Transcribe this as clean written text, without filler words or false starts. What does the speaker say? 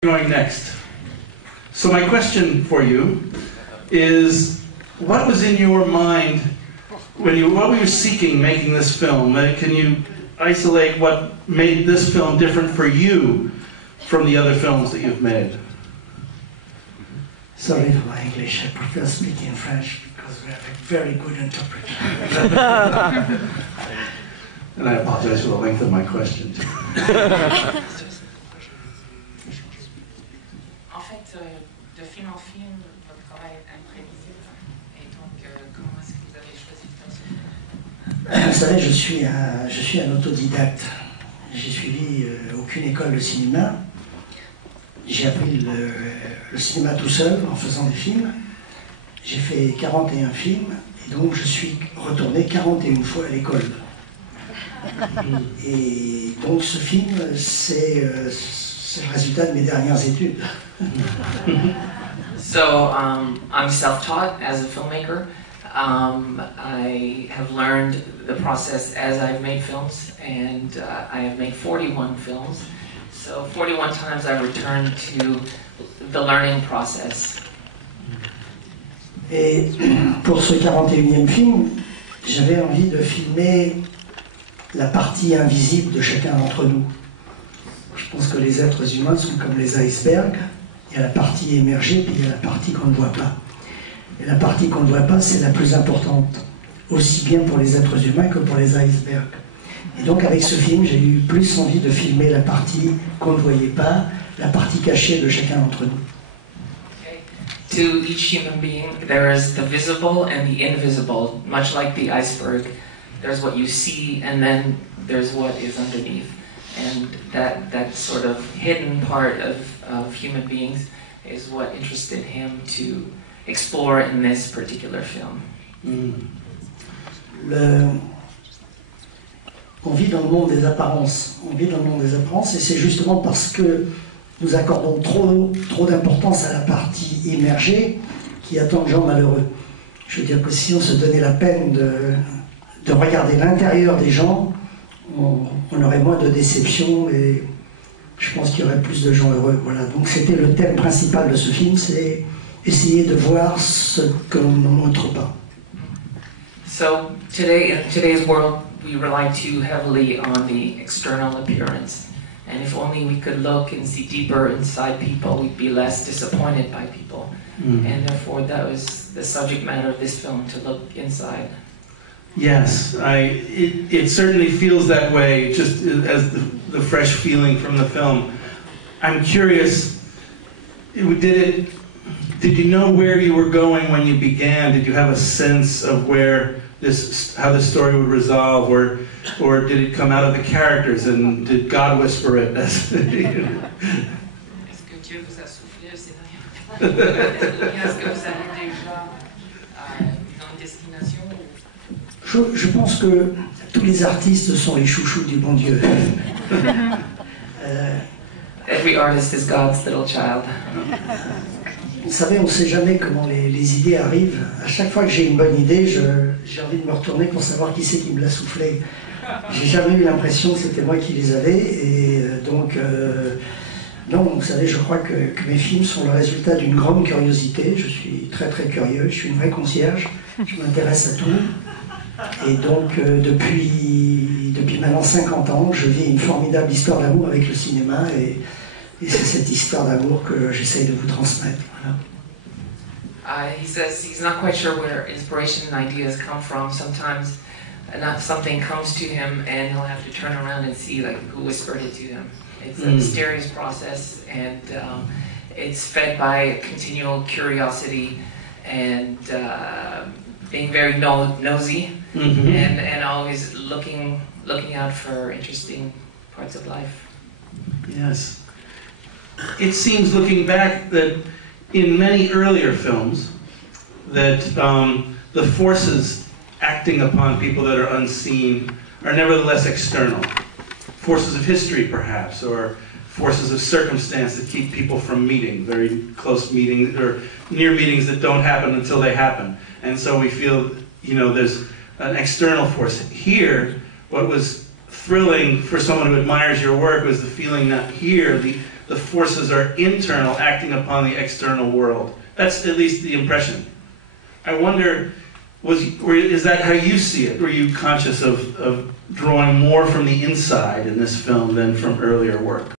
Going next. So my question for you is, what was in your mind when what were you seeking making this film? Can you isolate what made this film different for you from the other films that you've made? Sorry for my English, I prefer speaking French because we have a very good interpreter. And I apologize for the length of my question. De film en film, votre travail est imprévisible. Et donc, comment est-ce que vous avez choisi de faire ce film? Vous savez, je suis un autodidacte. J'ai suivi aucune école de cinéma. J'ai appris le cinéma tout seul en faisant des films. J'ai fait 41 films et donc je suis retourné 41 fois à l'école. Et donc ce film, c'est le résultat de mes dernières études. So, I'm self-taught as a filmmaker. I have learned the process as I've made films, and I have made 41 films. So 41 times I returned to the learning process. Et pour ce 41e film, j'avais envie de filmer la partie invisible de chacun d'entre nous. Je pense que les êtres humains sont comme les icebergs. Il y a la partie émergée, puis il y a la partie qu'on ne voit pas. Et la partie qu'on ne voit pas, c'est la plus importante, aussi bien pour les êtres humains que pour les icebergs. Et donc avec ce film, j'ai eu plus envie de filmer la partie qu'on ne voyait pas, la partie cachée de chacun d'entre nous. Okay. To each human being, there is the visible and the invisible, much like the iceberg. There's what you see, and then there's what is underneath. And that sort of hidden part of human beings is what interested him to explore in this particular film. On vit dans le monde des apparences. On vit dans le monde des apparences et c'est justement parce que nous accordons trop d'importance à la partie immergée qu'il y a tant de gens malheureux. Je veux dire que si on se donnait la peine de regarder l'intérieur des gens, on aurait moins de déception et je pense qu'il y aurait plus de gens heureux. Voilà. Donc c'était le thème principal de ce film, c'est essayer de voir ce que l'on ne montre pas. So today, in today's world, we rely too heavily on the external appearance. And if only we could look and see deeper inside people, we'd be less disappointed by people. And therefore, that was the subject matter of this film, to look inside. Yes, it certainly feels that way, just as the fresh feeling from the film. I'm curious, did you know where you were going when you began? Did you have a sense of how the story would resolve, or did it come out of the characters, and did God whisper it? Est-ce que Dieu vous a soufflé le scénario? Est-ce que vous avez déjà une destination? Je pense que tous les artistes sont les chouchous du bon Dieu. Every artist is God's little child. Vous savez, on ne sait jamais comment les idées arrivent. À chaque fois que j'ai une bonne idée, j'ai envie de me retourner pour savoir qui c'est qui me l'a soufflé. J'ai jamais eu l'impression que c'était moi qui les avais. Et donc, non, vous savez, je crois que mes films sont le résultat d'une grande curiosité. Je suis très très curieux, je suis une vraie concierge, je m'intéresse à tout. Et donc, depuis maintenant 50 ans, je vis une formidable histoire d'amour avec le cinéma et c'est cette histoire d'amour que j'essaye de vous transmettre. Voilà. He says he's not quite sure where inspiration and ideas come from. Sometimes something comes to him and he'll have to turn around and see like who whispered it to him. It's a mysterious process, and it's fed by continual curiosity and being very nosy. And always looking out for interesting parts of life. Yes. It seems, looking back, that in many earlier films, that the forces acting upon people that are unseen are nevertheless external. Forces of history, perhaps, or forces of circumstance that keep people from meeting, very close meetings, or near meetings that don't happen until they happen. And so we feel, there's an external force. Here, what was thrilling for someone who admires your work was the feeling that here, the forces are internal, acting upon the external world. That's at least the impression. I wonder, is that how you see it? Were you conscious of drawing more from the inside in this film than from earlier work?